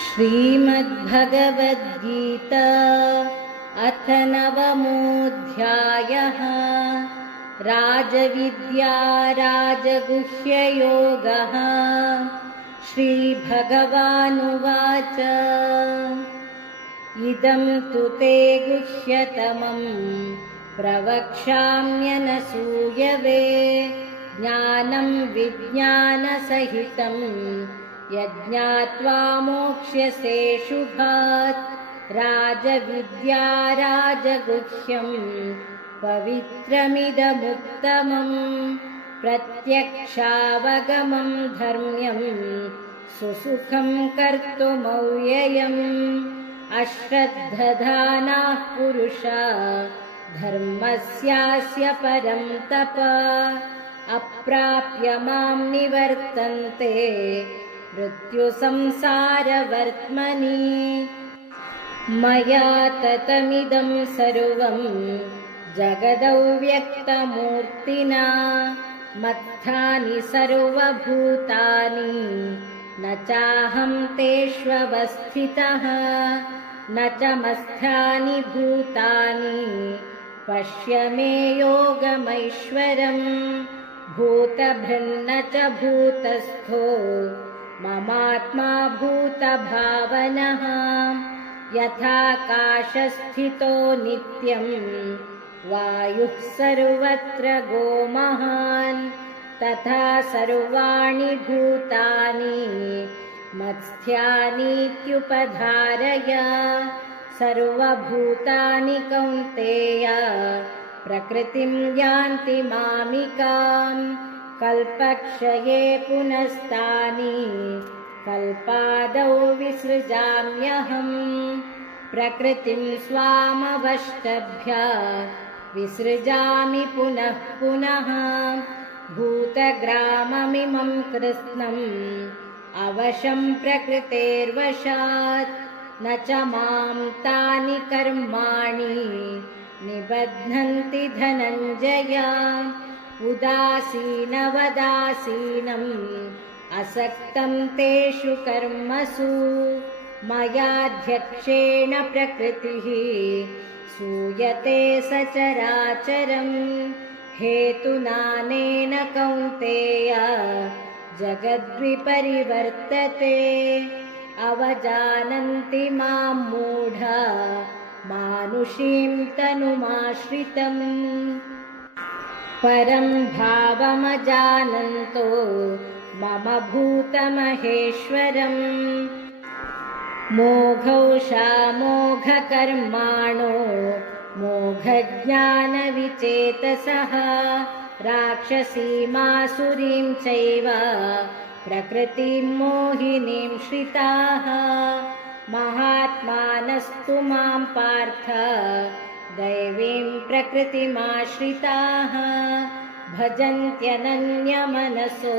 श्रीमद्भगवद्गीता अथ नवमोऽध्यायः। राजविद्या राजगुह्ययोगः। श्रीभगवानुवाच इदं तु ते गुह्यतमं प्रवक्ष्याम्यनसूयवे ज्ञानं विज्ञानसहितं यज्ञात्वा मोक्ष्यसे शुभात्। राजविद्या राजगुह्यं पवित्रमिदमुत्तमं प्रत्यक्षावगमं धर्म्यं सुसुखं कर्तुमव्ययम्। अश्रद्धधानाः पुरुषा धर्मस्यास्य परं तप अप्राप्य मां निवर्तन्ते मृत्युसंसारवर्त्मनि। मया ततमिदं सर्वं जगदव्यक्तमूर्तिना मत्थानि सर्वभूतानि न चाहं तेष्वस्थितः न च मत्स्थानि भूतानि पश्य मे योगमैश्वरम्। भूतभृन्न च भूतस्थो ममात्मा भूतभावनः यथाकाशस्थितो नित्यं वायुः सर्वत्र गोमहान् तथा सर्वाणि भूतानि मत्स्थानीत्युपधारय। सर्वभूतानि कौन्तेय प्रकृतिं यान्ति मामिकां कल्पक्षये पुनस्तानि कल्पादौ विसृजाम्यहम्। प्रकृतिं स्वामवष्टभ्य विसृजामि पुनः पुनः भूतग्राममिमं कृत्स्नम् अवशं प्रकृतेर्वशात् न च मां तानि कर्माणि निबध्नन्ति धनञ्जय। उदासीनवदासीनम् असक्तं तेषु कर्मसु मयाध्यक्षेण प्रकृतिः सूयते सचराचरम्। हेतुनानेन कौन्तेय जगद्विपरिवर्तते अवजानन्ति मां मूढा मानुषीं तनुमाश्रितम्। परं भावमजानन्तो मम भूतमहेश्वरम् मोघौषामोघकर्माणो मोघज्ञानविचेतसः राक्षसीमासुरीं चैव प्रकृतिं मोहिनीं श्रिताः। महात्मानस्तु मां पार्थ दैवीं प्रकृतिमाश्रिताः भजन्त्यनन्यमनसो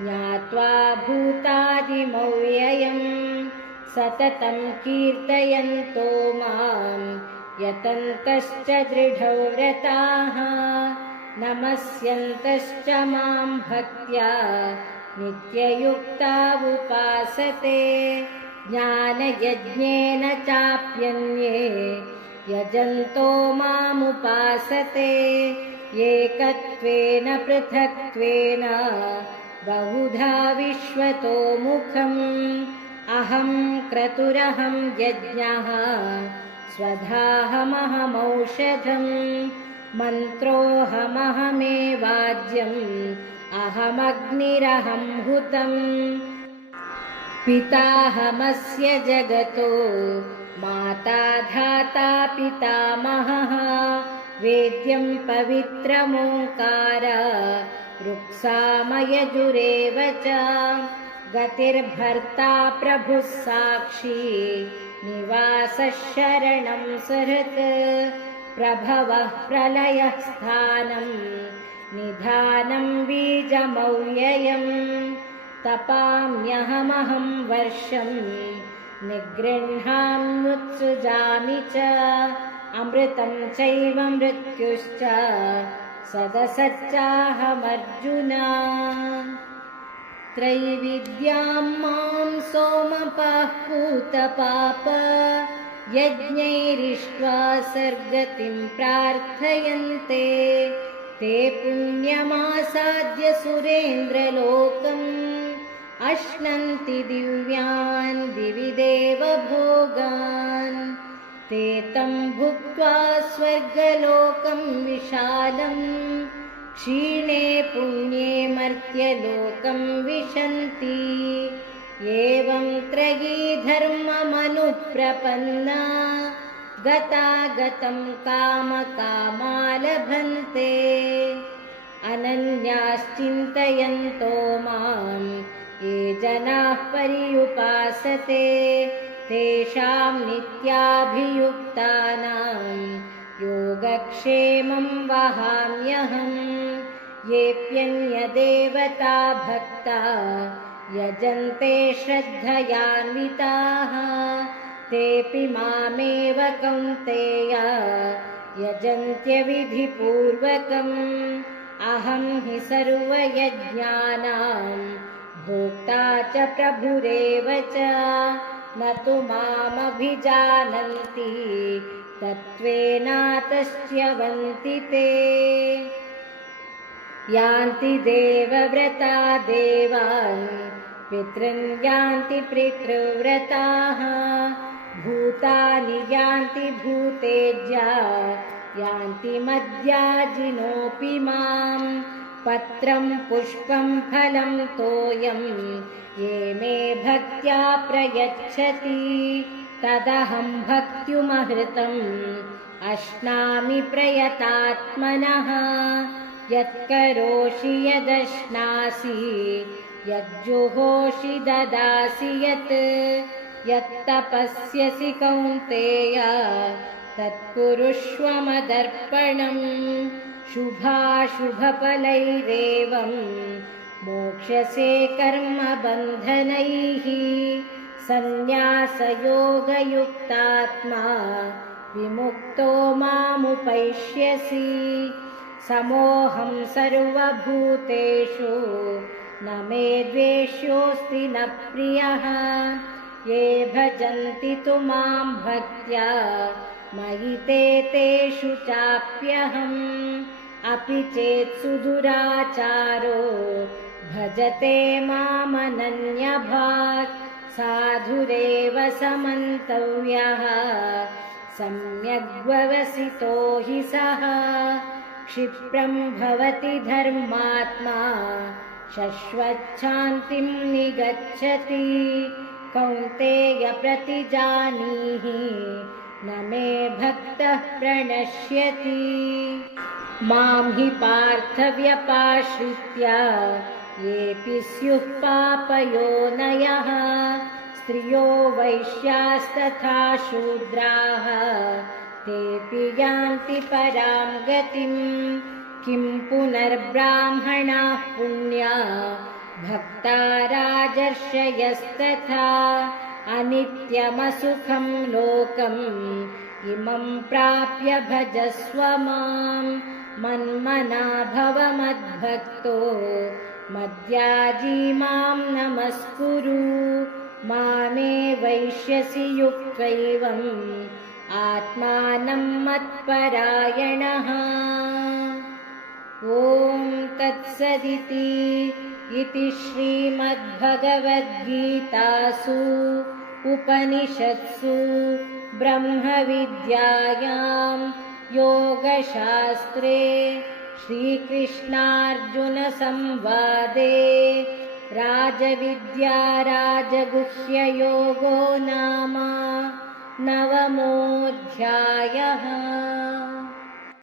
ज्ञात्वा भूतादिमव्ययम्। सततं कीर्तयन्तो मां यतन्तश्च दृढव्रताः नमस्यन्तश्च मां भक्त्या नित्ययुक्ता उपासते। ज्ञानयज्ञेन चाप्यन्ये यजन्तो मामुपासते एकत्वेन पृथक्त्वेन बहुधा विश्वतो मुखम्। अहं क्रतुरहं यज्ञः स्वधाहमहमौषधम् मन्त्रोऽहमहमेवाज्यम् अहमग्निरहं हुतम्। पिताहमस्य जगतो माता धाता पितामहः वेद्यं पवित्रमोङ्कार ऋक्सामयजुरेव च। गतिर्भर्ता प्रभुः साक्षी निवासः शरणं सुहृत् प्रभवः प्रलयः स्थानं निधानं बीजमव्ययम्। तपाम्यहमहं वर्षं निगृह्णाम्युत्सृजामि च अमृतं चैव मृत्युश्च सदसच्चाहमर्जुन। त्रैविद्यां मां सोमपाः पूतपाप यज्ञैरिष्ट्वा सर्गतिं प्रार्थयन्ते ते पुण्यमासाद्य सुरेन्द्रलोकम् अश्नन्ति दिव्यान् दिवि देवभोगान् ते तं भुक्त्वा स्वर्गलोकं विशालम् क्षीणे पुण्ये मर्त्यलोकं विशन्ति एवं त्रयी धर्ममनुप्रपन्ना गतागतं कामकामा लभन्ते अनन्याश्चिन्तयन्तो मां ये जनाः पर्युपासते तेषां नित्याभियुक्तानां योगक्षेमं वहाम्यहम् येऽप्यन्यदेवता भक्ता यजन्ते श्रद्धयान्विताः तेऽपि मामेव कौन्तेय यजन्त्यविधिपूर्वकम् अहं हि सर्वयज्ञानां भोक्ता च प्रभुरेव च न तु मामभिजानन्ति तत्त्वेनातश्च्यवन्ति ते यान्ति देवव्रता देवान् पितॄन् यान्ति पितृव्रताः भूतानि यान्ति भूतेज्या यान्ति मद्याजिनोऽपि मां पत्रं पुष्पं फलं तोयं ये मे भक्त्या प्रयच्छति तदहं भक्त्युमहृतम् अश्नामि प्रयतात्मनः यत्करोषि यदश्नासि यज्जुहोषि ददासि यत्तपस्यसि कौन्तेय तत्कुरुष्व मदर्पणम् शुभाशुभफलैरेवं मोक्ष्यसे कर्मबन्धनैः सन्न्यासयोगयुक्तात्मा विमुक्तो मामुपैष्यसि समोऽहं सर्वभूतेषु न मे द्वेष्योऽस्ति न प्रियः ये भजन्ति तु मां भक्त्या मयि ते तेषु चाप्यहम् अपि चेत् सुदुराचारो भजते मामनन्यभाक् साधुरेव समन्तव्यः सम्यग्व्यवसितो हि सः क्षिप्रं भवति धर्मात्मा शश्वच्छान्तिं निगच्छति कौन्तेय प्रतिजानीहि न मे भक्तः प्रणश्यति मां हि पार्थव्यपाश्रित्य येऽपि स्युः पापयोनयः स्त्रियो वैश्यास्तथा शूद्राः तेऽपि यान्ति परां गतिं किं पुनर्ब्राह्मणाः पुण्या भक्ता राजर्षयस्तथा अनित्यमसुखं लोकम् इमं प्राप्य भजस्व मां मन्मना भव मद्भक्तो मद्याजी मां नमस्कुरु मामे वैष्यसि युक्तैवम् आत्मानं मत्परायणः ॐ तत्सदिति इति श्रीमद्भगवद्गीतासु उपनिषत्सु ब्रह्मविद्यायां योगशास्त्रे श्रीकृष्णार्जुनसंवादे राजविद्या राजगुह्ययोगो नाम 9मोऽध्यायः।